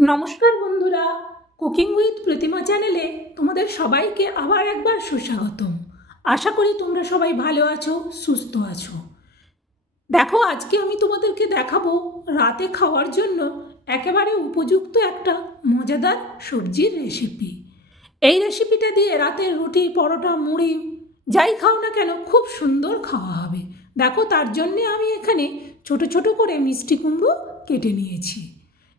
নমস্কার বন্ধুরা, cooking with প্রতিমা চ্যানেলে তোমাদের সবাইকে আবার একবার সুস্বাগতম। আশা করি তোমরা সবাই ভালো আছো, সুস্থ আছো। দেখো, আজকে আমি তোমাদেরকে দেখাবো রাতে খাওয়ার জন্য একেবারে উপযুক্ত একটা মজাদার সবজির রেসিপি। এই রেসিপিটা দিয়ে রাতের রুটি, পরোটা, মুড়ি যাই খাও না কেন খুব সুন্দর খাওয়া হবে। দেখো, তার জন্যে আমি এখানে ছোট ছোট করে মিষ্টি কুমড়ো কেটে নিয়েছি।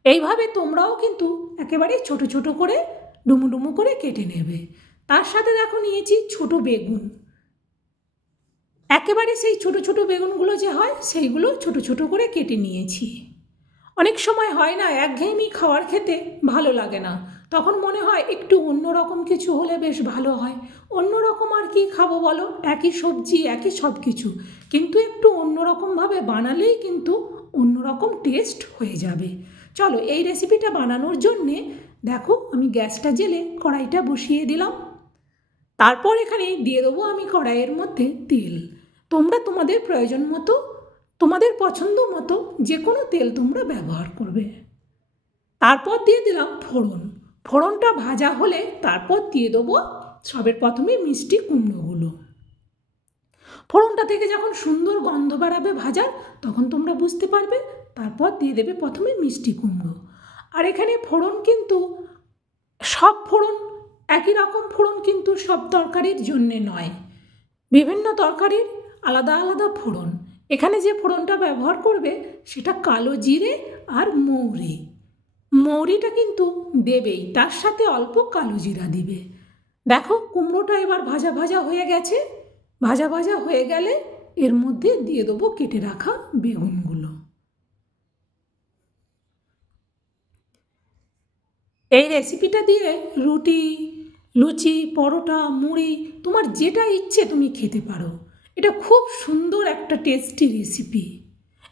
এইভাবে তোমরাও কিন্তু একেবারে ছোট ছোট করে ডুমু ডুমু করে কেটে নেবে। তার সাথে দেখো নিয়েছি ছোট বেগুন। একেবারে সেই ছোট ছোট বেগুনগুলো যে হয় সেইগুলো ছোট ছোট করে কেটে নিয়েছি। অনেক সময় হয় না, একঘেয়েমি খাওয়ার খেতে ভালো লাগে না, তখন মনে হয় একটু অন্যরকম কিছু হলে বেশ ভালো হয়। অন্যরকম আর কি খাবো বলো, একই সবজি একই সব কিছু, কিন্তু একটু অন্যরকমভাবে বানালেই কিন্তু অন্যরকম টেস্ট হয়ে যাবে। চলো, এই রেসিপিটা বানানোর জন্যে দেখো আমি গ্যাসটা জ্বেলে কড়াইটা বসিয়ে দিলাম। তারপর এখানে দিয়ে দেবো আমি কড়াইয়ের মধ্যে তেল। তোমরা তোমাদের প্রয়োজন মতো, তোমাদের পছন্দ মতো যে কোনো তেল তোমরা ব্যবহার করবে। তারপর দিয়ে দিলাম ফোড়ন। ফোড়নটা ভাজা হলে তারপর দিয়ে দেবো সবের প্রথমে মিষ্টি কুমড়োগুলো। ফোড়নটা থেকে যখন সুন্দর গন্ধ বেরাবে ভাজার, তখন তোমরা বুঝতে পারবে। তারপর দিয়ে দেবে প্রথমে মিষ্টি কুমড়ো। আর এখানে ফোড়ন কিন্তু সব ফোড়ন একই রকম ফোড়ন কিন্তু সব তরকারির জন্যে নয়, বিভিন্ন তরকারির আলাদা আলাদা ফোড়ন। এখানে যে ফোড়নটা ব্যবহার করবে সেটা কালো জিরে আর মৌরি। মৌরিটা কিন্তু দেবেই, তার সাথে অল্প কালো জিরা দিবে। দেখো, কুমড়োটা এবার ভাজা ভাজা হয়ে গেছে। ভাজা ভাজা হয়ে গেলে এর মধ্যে দিয়ে দেবো কেটে রাখা বেগুনগুলো। এই রেসিপিটা দিয়ে রুটি, লুচি, পরোটা, মুড়ি তোমার যেটা ইচ্ছে তুমি খেতে পারো। এটা খুব সুন্দর একটা টেস্টি রেসিপি।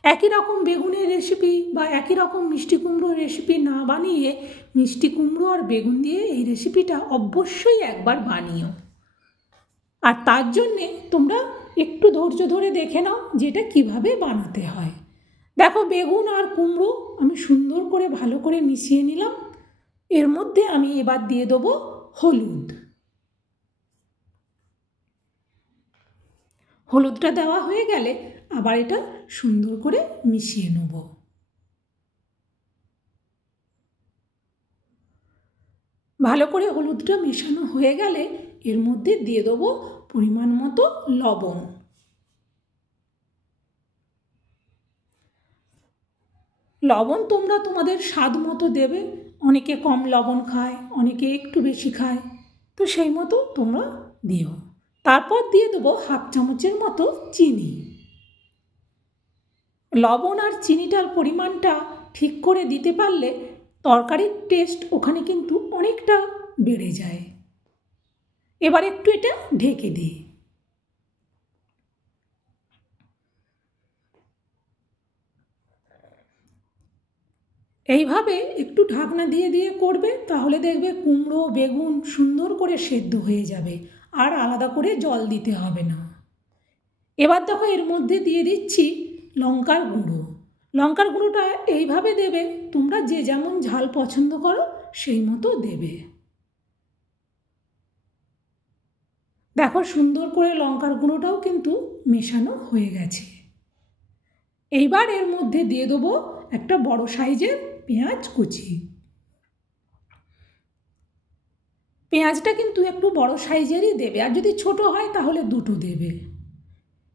একই রকম বেগুনের রেসিপি বা একই রকম মিষ্টি কুমড়োর রেসিপি না বানিয়ে মিষ্টি কুমড়ো আর বেগুন দিয়ে এই রেসিপিটা অবশ্যই একবার বানিও। আর তার জন্যে তোমরা একটু ধৈর্য ধরে দেখে নাও যেটা কিভাবে বানাতে হয়। দেখো, বেগুন আর কুমড়ো আমি সুন্দর করে ভালো করে মিশিয়ে নিলাম। এর মধ্যে আমি এবার দিয়ে দেবো হলুদ। হলুদটা দেওয়া হয়ে গেলে আবার এটা সুন্দর করে মিশিয়ে নেব। ভালো করে হলুদটা মেশানো হয়ে গেলে এর মধ্যে দিয়ে দেবো পরিমাণ মতো লবণ। লবণ তোমরা তোমাদের স্বাদ মতো দেবে। অনেকে কম লবণ খায়, অনেকে একটু বেশি খায়, তো সেই মতো তোমরা দিও। তারপর দিয়ে দেবো হাফ চামচের মতো চিনি। লবণ আর চিনিটার পরিমাণটা ঠিক করে দিতে পারলে তরকারির টেস্ট ওখানে কিন্তু অনেকটা বেড়ে যায়। এবার একটু এটা ঢেকে দিই। এইভাবে একটু ঢাকনা দিয়ে দিয়ে করবে, তাহলে দেখবে কুমড়ো বেগুন সুন্দর করে সেদ্ধ হয়ে যাবে আর আলাদা করে জল দিতে হবে না। এবার দেখো এর মধ্যে দিয়ে দিচ্ছি লঙ্কার গুঁড়ো। লঙ্কার গুঁড়োটা এইভাবে দেবে, তোমরা যে যেমন ঝাল পছন্দ করো সেই মতো দেবে। দেখো, সুন্দর করে লঙ্কার গুঁড়োটাও কিন্তু মেশানো হয়ে গেছে। এইবার এর মধ্যে দিয়ে দেবো একটা বড় সাইজের পেঁয়াজ কুচি। পেঁয়াজটা কিন্তু একটু বড় সাইজেরই দেবে, আর যদি ছোট হয় তাহলে দুটো দেবে।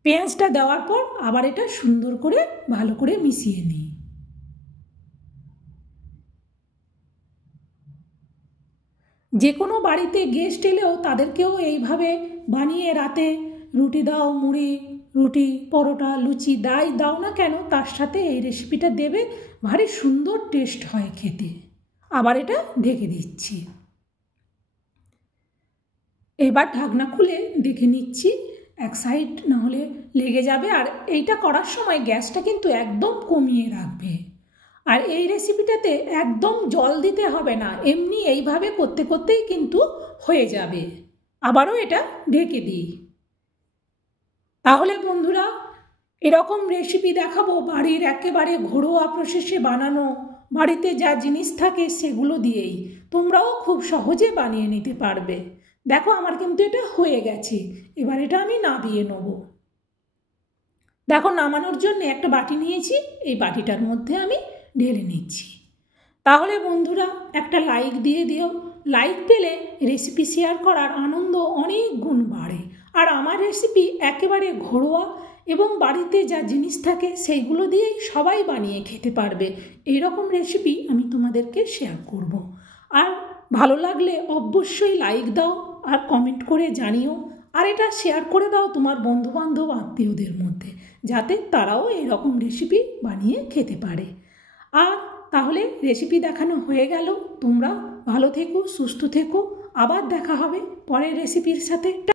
পেঁয়াজটা দেওয়ার পর আবার এটা সুন্দর করে ভালো করে মিশিয়ে নিই। যে কোনো বাড়িতে গেস্ট এলেও তাদেরকেও এইভাবে বানিয়ে রাতে রুটি দাও, মুড়ি, রুটি, পরোটা, লুচি দাও না কেন, তার সাথে এই রেসিপিটা দেবে, ভারী সুন্দর টেস্ট হয় খেতে। আবার এটা ঢেকে দিচ্ছি। এবার ঢাকনা খুলে দেখে নিচ্ছি এক সাইড না হলে লেগে যাবে। আর এইটা করার সময় গ্যাসটা কিন্তু একদম কমিয়ে রাখবে। আর এই রেসিপিটাতে একদম জল দিতে হবে না, এমনি এইভাবে করতে করতেই কিন্তু হয়ে যাবে। আবারও এটা ঢেকে দিই। তাহলে বন্ধুরা, এরকম রেসিপি দেখাবো বাড়ির একেবারে ঘরোয়া প্রসেসে বানানো বাড়িতে যা জিনিস থাকে সেগুলো দিয়েই তোমরাও খুব সহজে বানিয়ে নিতে পারবে। দেখো আমার কিন্তু এটা হয়ে গেছে, এবার এটা আমি নামিয়ে নেব। দেখো নামানোর জন্য একটা বাটি নিয়েছি, এই বাটিটার মধ্যে আমি ঢেলে নিচ্ছি। তাহলে বন্ধুরা একটা লাইক দিয়ে দিও, লাইক পেলে রেসিপি শেয়ার করার আনন্দ অনেক গুণ বাড়ে। আর আমার রেসিপি একেবারে ঘরোয়া এবং বাড়িতে যা জিনিস থাকে সেইগুলো দিয়েই সবাই বানিয়ে খেতে পারবে, এইরকম রেসিপি আমি তোমাদেরকে শেয়ার করব। আর ভালো লাগলে অবশ্যই লাইক দাও আর কমেন্ট করে জানিও, আর এটা শেয়ার করে দাও তোমার বন্ধুবান্ধব আত্মীয়দের মধ্যে, যাতে তারাও এরকম রেসিপি বানিয়ে খেতে পারে। আর তাহলে রেসিপি দেখানো হয়ে গেল। তোমরা ভালো থেকো, সুস্থ থেকো, আবার দেখা হবে পরের রেসিপির সাথে।